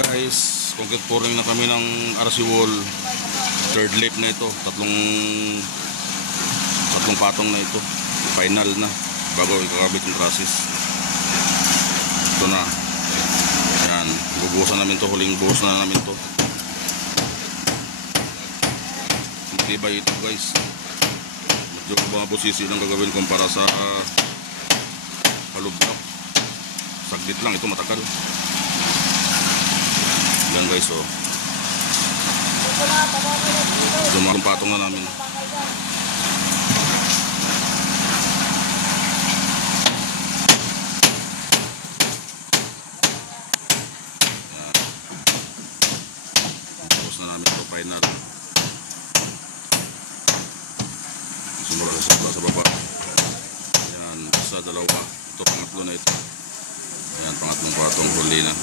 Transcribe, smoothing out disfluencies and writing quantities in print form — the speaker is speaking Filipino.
Guys, concrete pouring na kami ng RC wall. Third lap na ito. Tatlong patong na ito. Final na bago ikakabit yung trusses. Ito na. Yan, bubuhusan namin to. Huling buhos na namin to. Matibay ito guys. Medyo mabusisi lang gagawin kumpara sa hollow block. Saglit lang ito, matagal. Yan guys, oh. Dumarong patong na namin. Tapos na namin ito, final. Sumura sa baba. Yan, isa, dalawa. Ito, pangatlo na ito. Yan, pangatlong patong, huli na.